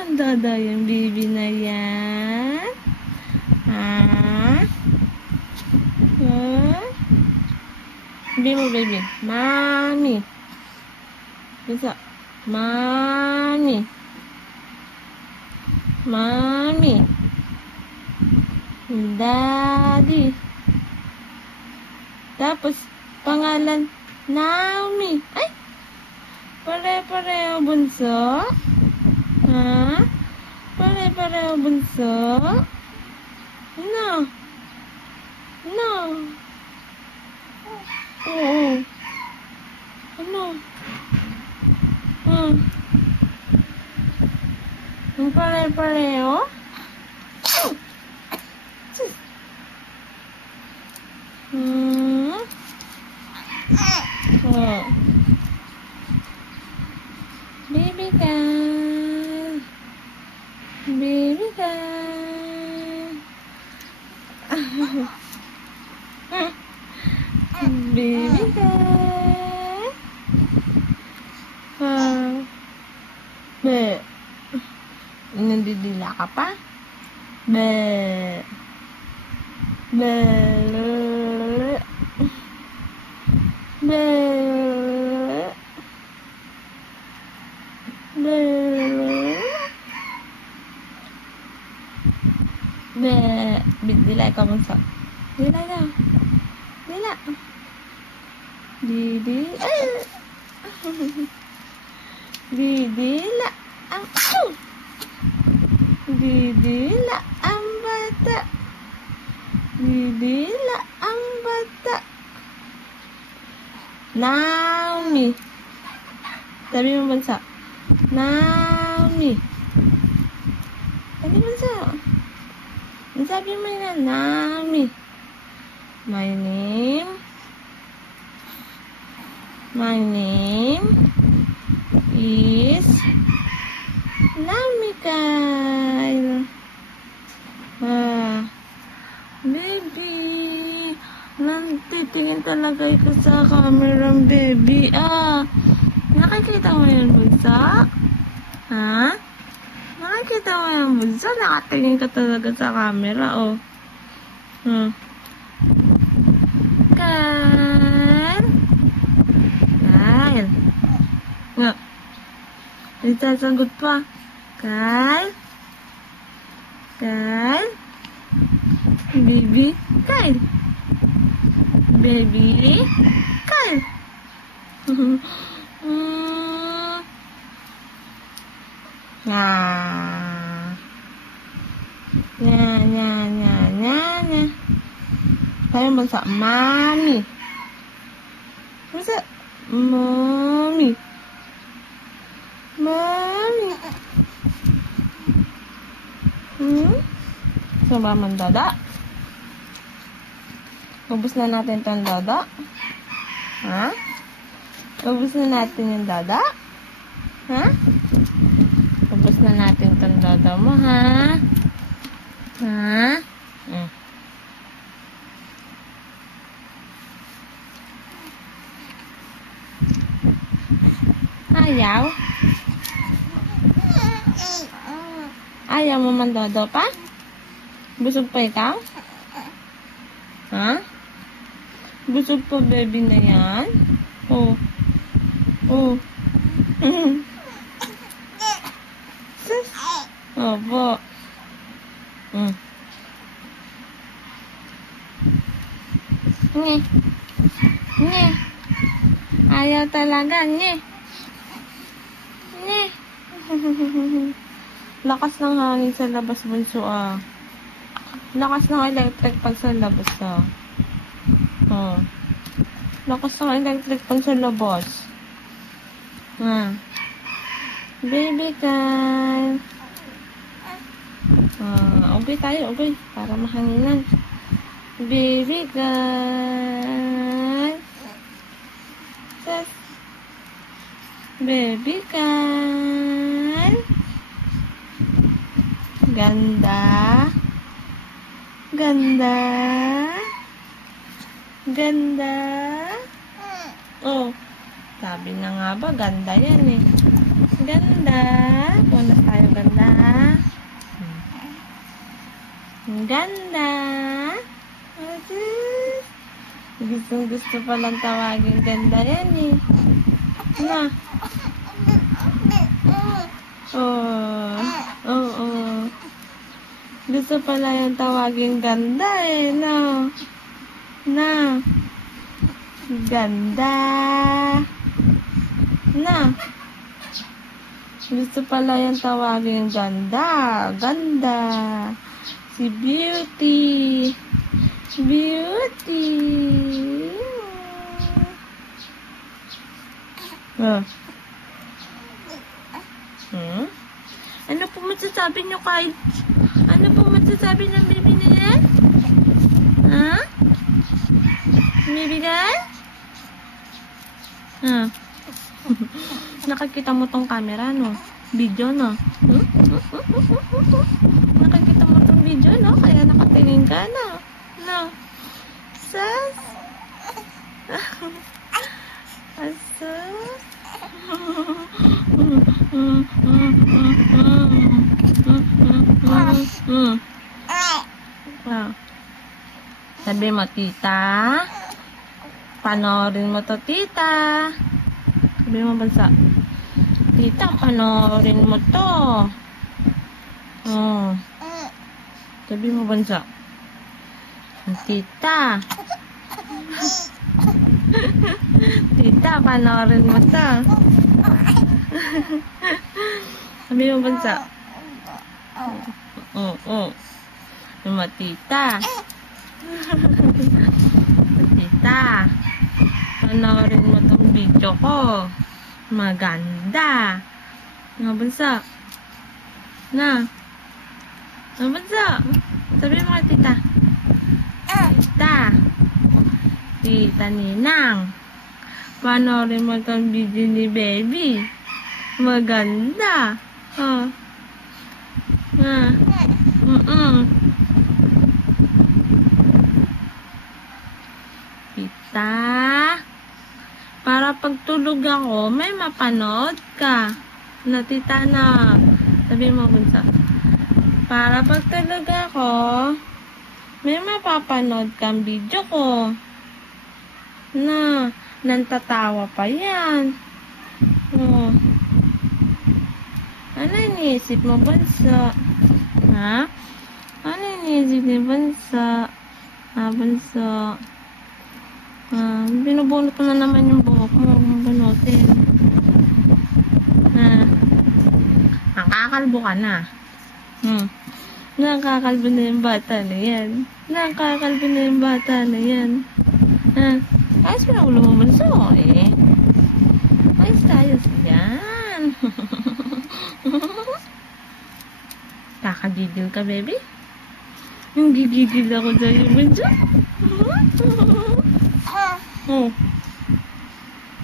mandada yung baby na yan? Ha? Huh? Sabi mo, baby. Mami. Bisa. Mami. Mami. Daddy. Tapos, pangalan, Naomi. Ay! Pare-pareho bunso? Ha? Pare-pareho bunso? No. No. Oo. Ano? Ang pare-pareho? Oh. Baby girl. Baby girl. Baby girl. Be. Nandidila ka pa? Be. Be. Be. Be. Be. Dila ikaw bunso. Dila na. Dila. Didi. Didila ang Didila ang bata. Didila ang bata. Naomi. Sabi mo bunso. Naomi. Sabi mo bunso. Sabi mo na Naomi. My name is Naomi Kyle. Baby. Nantitingin talaga ito sa camera, baby. Nakikita mo yun, bunso? Ha? Nakikita mo yun, bunso? Nakatingin ka talaga sa camera, oh. Kyle. Kyle. Nga. Nagsasagot pa. Kyle. Kyle. Baby. Kyle. Baby. Kyle. Nya. Nya, nya, nya, nya, nya. Tayo bunso. Mami. Bunso. Mommy. Mommy. Saan ba man dada? Ubus na natin itong dada? Ha? Ubus na natin yung dada? Ha? Ubus na natin itong dada mo, ha? Ha? Ayaw? Ayaw mo mandodo pa? Busog pa ikaw? Ha? Busog pa baby na yan? Oh. Sus. Opo. Nye. Nye. Ayaw talaga, nye. Nye. Lakas ng hangin sa labas, bunso, Lakas ng electric pag sa labas, Lakas ng electric pag sa labas. Baby Kyle. Okay tayo, okay. Para mahanginan. Baby Kyle. Sus. Baby Kyle. Ganda. Ganda. Ganda. Oh. Sabi na nga ba, ganda yan eh. Ganda. Punas tayo, ganda. ganda. Ang ganda. Gusto palang tawagin ganda yan eh. Na. Oo. Gusto pala yung tawagin ganda eh, no? Na. Ganda. Na. Gusto pala yung tawagin ganda. Ganda. Si Beauty. Beauty. Ano po masasabi niyo kay... Ano po masasabi ng baby na yan? Ha? Baby girl? Nakikita mo tong camera, no? Video, no? Nakikita mo tong video, no? Kaya nakatingin ka, no? No? Sas? Asas? Sabi mo, tita? Panoorin mo to, tita. Sabi mo, bansa. Tita, panoorin mo to. Sabi mo, bansa. Tita. Tita, panoorin mo to. Sabi mo, bansa. Sabi mo, tita. Tita, panoorin mo tong video ko. Maganda. Nga bansa. Na. Nga bansa. Sabi mo kay tita. Tita. Tita Ninang. Panoorin mo tong video ni baby. Maganda. Tita. Para pagtulog ako, may mapanood ka. Na tita na. Sabi mo, bunsa. Para pagtulog ako, may mapapanood kang video ko. Na, nantatawa pa yan. Ano iniisip mo, bunsa? Ha? Ano iniisip ni bunsa? Bunsa. Binubunot ko na naman yung buhok mo. Bunutin. Nakakalbo ka na. Nakakalbo na yung bata na yan. Nakakalbo na yung bata na yan. Ayos pa na ulo mo bunso eh. Ayos yan. Kakagigil ka, baby? Yung gigigil ako sa'yo, bunso.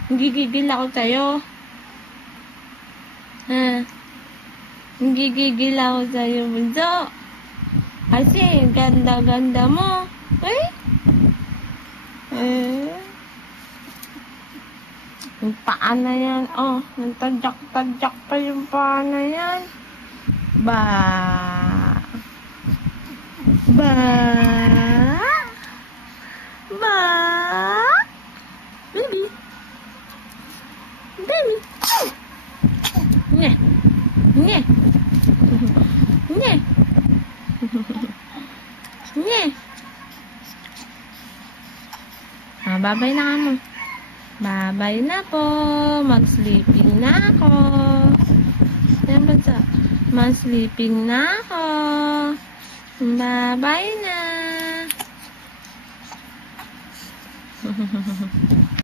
Gigigil ako sa'yo. Gigigil ako sa'yo, bunso. Kasi, ganda-ganda mo. Yung paa na yan. Nagtadyak-tadyak pa yung paa na yan. Ba. Baby. Nye. Babay na ka mo. Babay na po. Mag-sleeping na ako. Yan ba sa? Mag-sleeping na ako. Babay na.